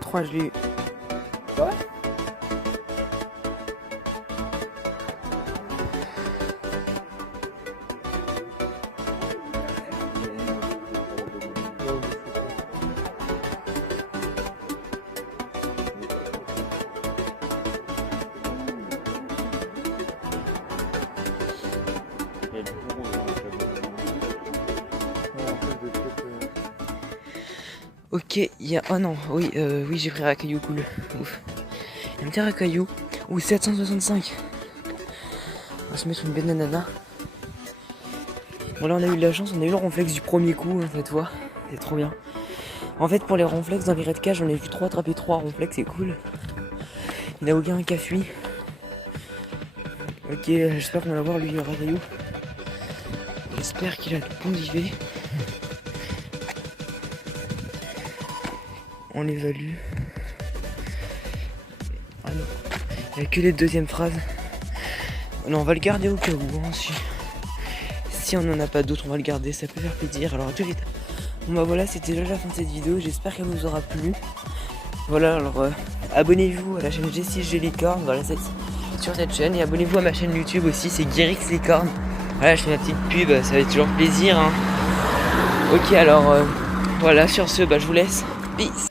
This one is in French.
Trois, je l'ai eu. Ouais. Ok, il y a... Oh non, oui, oui j'ai pris Racaillou, cool. Ouf. Il y a un petit Racaillou. Ou 765. On va se mettre une belle nanana. Bon là on a eu de la chance, on a eu le ronflex du premier coup, cette fois. C'est trop bien. En fait pour les ronflex dans les raids cage, j'en ai vu 3 attraper 3 ronflex, c'est cool. Il n'y en a aucun qui a fui. Ok, j'espère qu'on va l'avoir lui, Racaillou. J'espère qu'il a de bons IV. On évalue. Ah non, il n'y a que les deuxièmes phrases. Non, on va le garder au cas où. Hein, si on n'en a pas d'autres, on va le garder, ça peut faire plaisir. Alors à tout vite. Bon bah voilà, c'était déjà la fin de cette vidéo. J'espère qu'elle vous aura plu. Voilà, alors abonnez-vous à la chaîne G6G Licorne, voilà, sur cette chaîne. Et abonnez-vous à ma chaîne YouTube aussi, c'est Guérix Licorne. Voilà, je fais ma petite pub, ça va être toujours plaisir. Hein. Ok, alors voilà, sur ce, bah, je vous laisse. Peace.